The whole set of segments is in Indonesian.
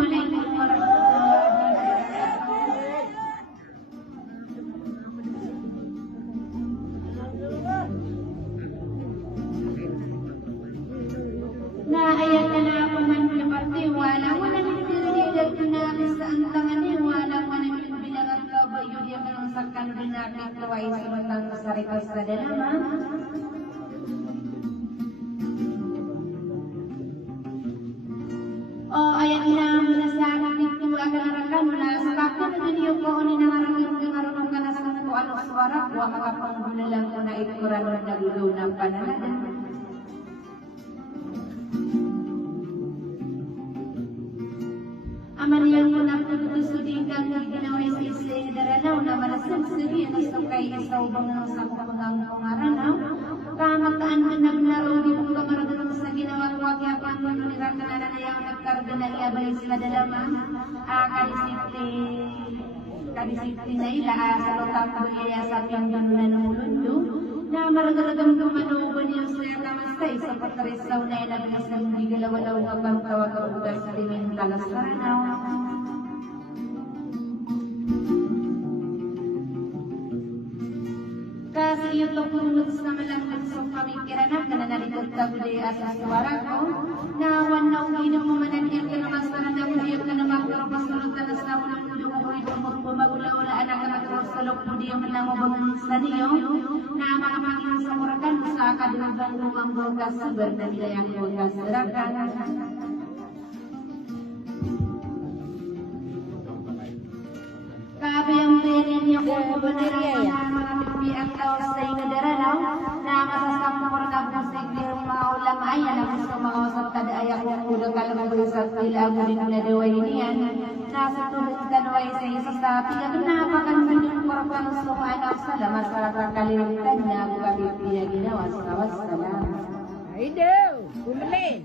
Assalamualaikum warahmatullahi wabarakatuh. Nah, ayat na ako man pinaparte, wala mo na nagdiridag na sa antangan ni wala mo na bilang at kabayo yung sakkan binapit ko ay sumatang sa rikas sa dalama. Ayat na minasakit dito akan arakan na sa kapon na niyo ko ni nangarang ngaron ka na sa ko ano suara ko makapanggulang ko na ikuran na nagulo ng pananalan. Aman yang menakut sudikan ginawa sisi daranaw na malasag sigi na sakay sa ubang ng sakong pangaranaw kamataan nagnaro di kung kamaragan sa ginawa ko kaya nirakan na yang nagkarga na iabay sila dalama kadisiti na ila sa lotang iya sa pinggan ng mundo na maragaragang kumanuban yung saya kamasay sa patarisaw na ilabas ng gigalaw-law ng pagkawag-awag sa liming kalasaranaw. Kasi yung tungkol sa malangkat sa pamikiranap na nanaligot ka buday sa suwara ko na wanaw ginumumanan yung kinamasaran na buday ka na magkaropasulot ka na sa unang bumagula-ula anak na nagkarosalok po di yung nangubangan sa niyo na makapagin sa murakan sa kadungan ng bukas sa bernamila yung bukas serakan. Kabe ang tirin niyo kung mabanira na mga pipiang tao sa inadaranaw na masasampo na po sa iklirong mga ulam ay alam sa mga usap tadaya kung ulo kalamabay sa pilago din na daway niyan nasa tubig kanaway sa isa sa pigang napakanman yung korpan sa anak salamat sa kakalimutan na bukapipiya ginawa sa wassalam. Ay daw! Bumili!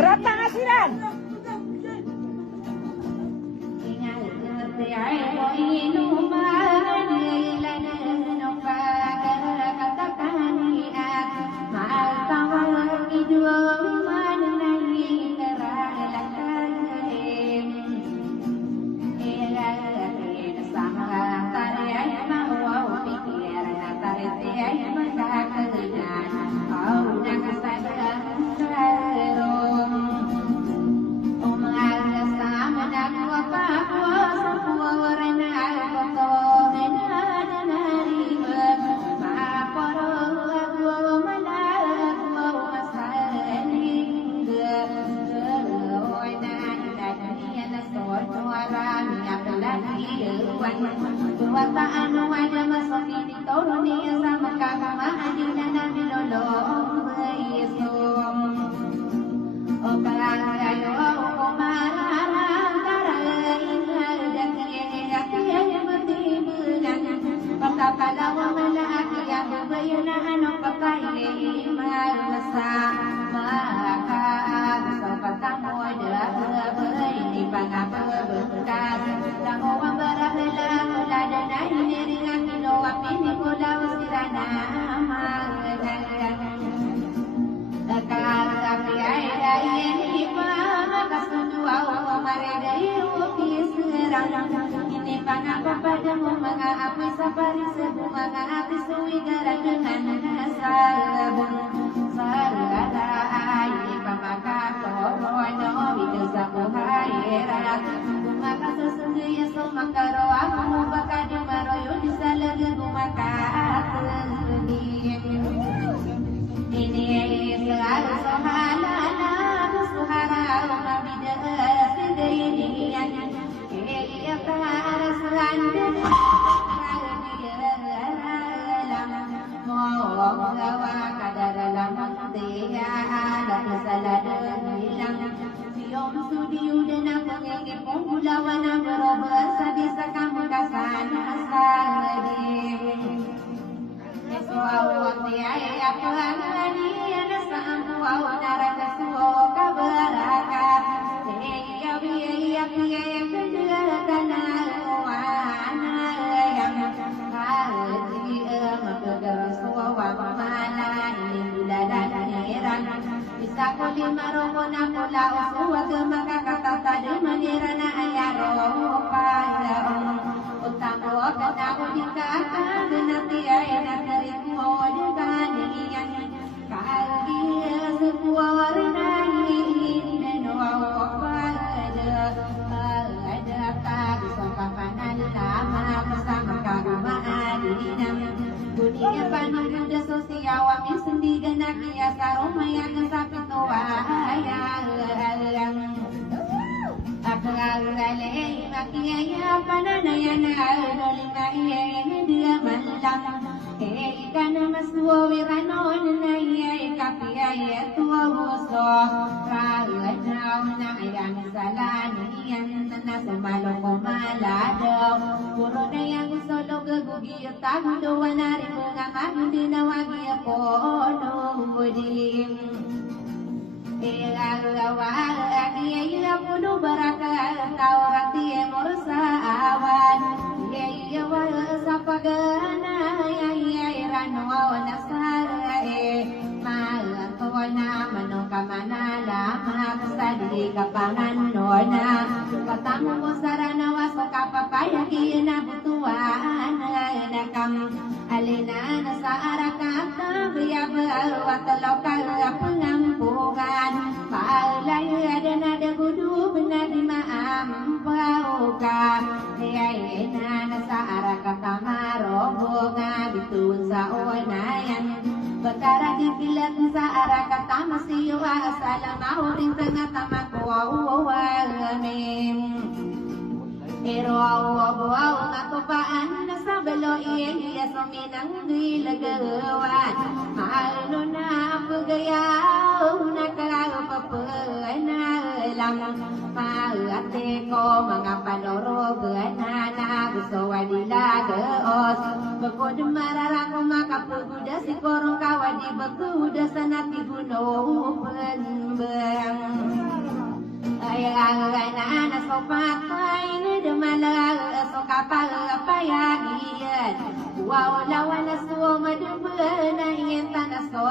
Rata ngasiran. Ini panapa padamu mga apoy sa parisebu mga api suwigara dengan sabon sarada ay pamakakorono ito sa buhay erat makasusunduya sa makaro ako baka di maroyo di sa laga gumakatulin ini selalu sohalala suhara mabida sidayiniyan iya para selanjut mo gawa kadar dalam tiada salada hilang siom studio dan pengengi pembulawan berobat sabisa kamu kasana sadi Suawati ayah pelangani ada sampu naraka suo kabarakat iya biaya biaya kedua tanah wana yang haji emak suo mana ini gula dan heran bisa kuli marongona pula usua ke maka kata tadi menirana ayah ropa utang kena udika nanti ayah dari kuo dengan yang kali sebuah warna ini dan ada tak sokapanan lama bersama kagama adinam dunia panik udah sosial wami sendi genak ya saroma yang sapi tua ayah Akalale makiya pananaya na lima ini dia malam ikan masua wiranon na iya kapia ya tua buso rajau na ayam salanian na sumalo komalado puro na yang solo gegugi tagudo wanari bunga magudi na wagi ko nudim Iya kudu baraka taurat dia mursawan Iya sapagana iya irano nasare Malantuana manukamana lama Kusadi kapangan nona Katamu kusarana wasaka papaya kina butuan Nakam alina nasa arakata Biya berwat lokal pengampungan Palay ada nada kudu benar di maampauka Diaina nasa arakata marobonga Bitun sa uwanayan Betara di pilat sa arakata masiyuwa Asalamu rin tengah tamakwa uwawamin Pero awaw matupaan na sa balo iya suminang dilagawan Maalo na pagayaw na kalapapanalam Maate ko mga panorog na gusto wadilagaos Bagod mararako makapuguda si korong kawadi Baguda sa natigunopan Ayang na so patay na dumala so kapal payagian Wow lawan na so maduba na iyenta na so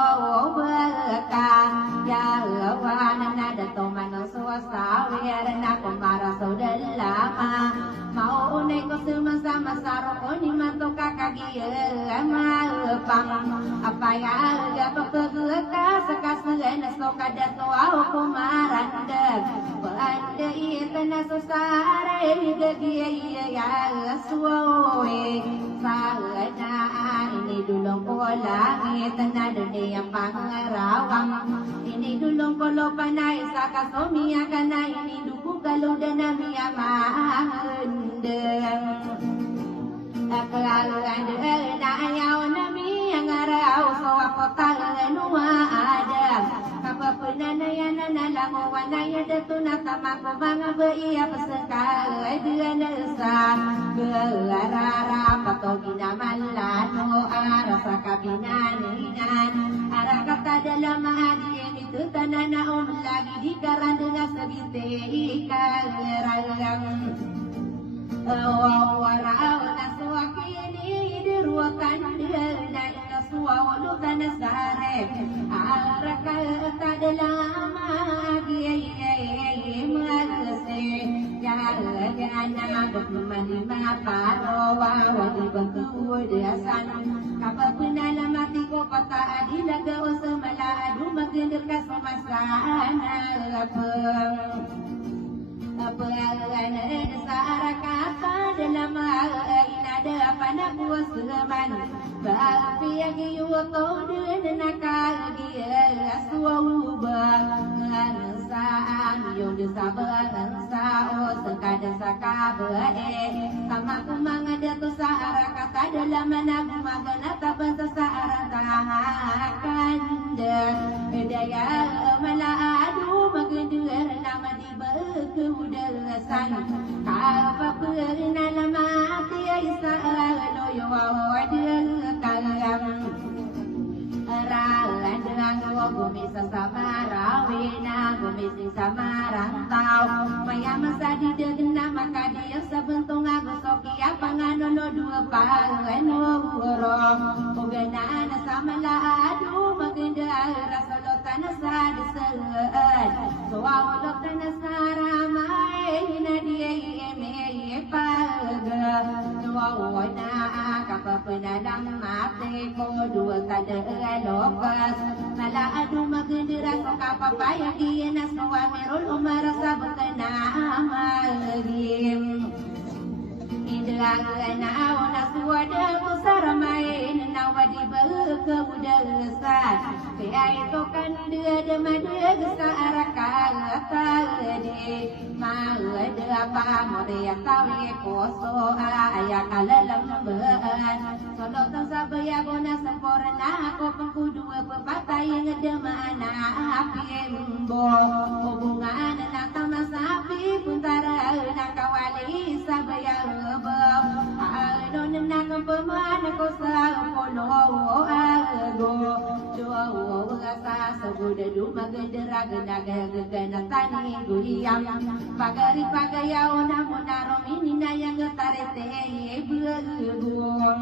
baka Ya lawan na dato manong so asawer na kumara so dalama Maunay ko sumasama saro ko ni mato kakagiya malapang Apayaga pagkagaka sa kasulan na so kadato ako kumarandag Banda ita na so saray gagiya ya suwe Sana ini dulong ko langit na duni ang pangarawang Ini dulong ko lopanay sa kasomiya ka na ini dugo kaluda na miya mahandang Akalan na ayaw na miya ngaraw so ako talanuwa adam Kapapunanayan na nalanguan na yadato na tamako mga baiya pasangkal dia nasa Gelarara patogi na malano ara sa kabinaninan Ara kata dalam hadiah itu tanah na lagi di karandunga sabite ikaleralang Waraw na suwakini di ruakan na suwawulutan na sare Ara kata dalam hadiah magase Jalan agak memanima parawa Wadi bentuk diasan Kapapun mati ko kata adilaga o semala adu magdekas pemasana apa sa arakata dalam inada panaku seman Bapi yang yuto dan nakal suwa saan yung disabalan sao sekada sakabae sama kumangada to sa arakata dalam managumagana tabasa sa aratahakan daya sama adu magender nama di berkeudasan apa pernah lama tiasa loyo kalam ralan dengan gumi sesama rawina gumi sing sama rantau maya masa di degena maka dia sebentung aku sokia panganono dua pangano urong ugenana sama adu magendar rasolotan sadi seet suawolotan saramai nadia eme paga suawana kapapenadang mate ko dua tade lokas mala adu magendar sokapapaya kiena suamirul umar sabutana amagim Indalana wana suada musaramain nawadi berkebudasan Pia itu kan dia demada gesarakan tadi Ma'ada apa muria tawi koso ayah kalalam bean Solotan sabaya guna sempurna aku pengkudua pepatai ngedemana apimbo Hubungan nata masapi puntara nakawali sabaya Adon nak pemana ko sa polo ago Jowo asa sabuda du magedera genaga gegana tani guyam Pagari pagayaw na monaro minina yang getarete beruang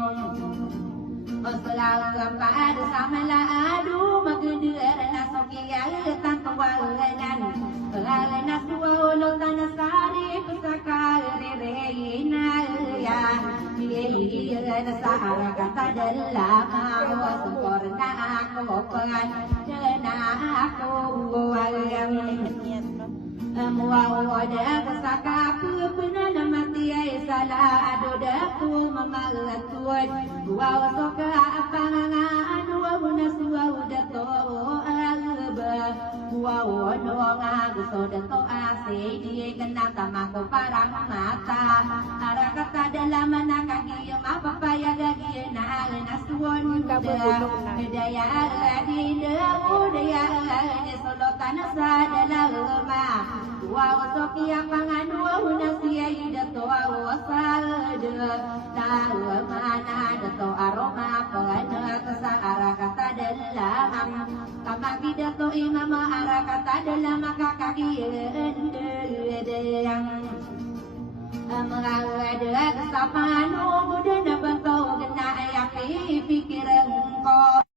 Selalu pada sama adu magedera nasokia tanpa walanan Alana suolo tanasari pusaka reina ya Iya sahara kata dalam sempurna aku pengan dena aku ayam Muawada pusaka aku pernah mati salah adodaku mamalatuan Wow soka apa anu abuna suauda to alba Wow doang aku sudah to asih dia kena tamaku parang mata Arah kata dalam nakagi apa payah gagi nasuan Kedaya di daya di solotan sadala rumah Wow soki apangan wahuna siya idato awasada Tahu mana dato aroma pengana kesal arah kata dalam Kamaki dato imam arah kata dalam kakaki yang Mengawada kesapanu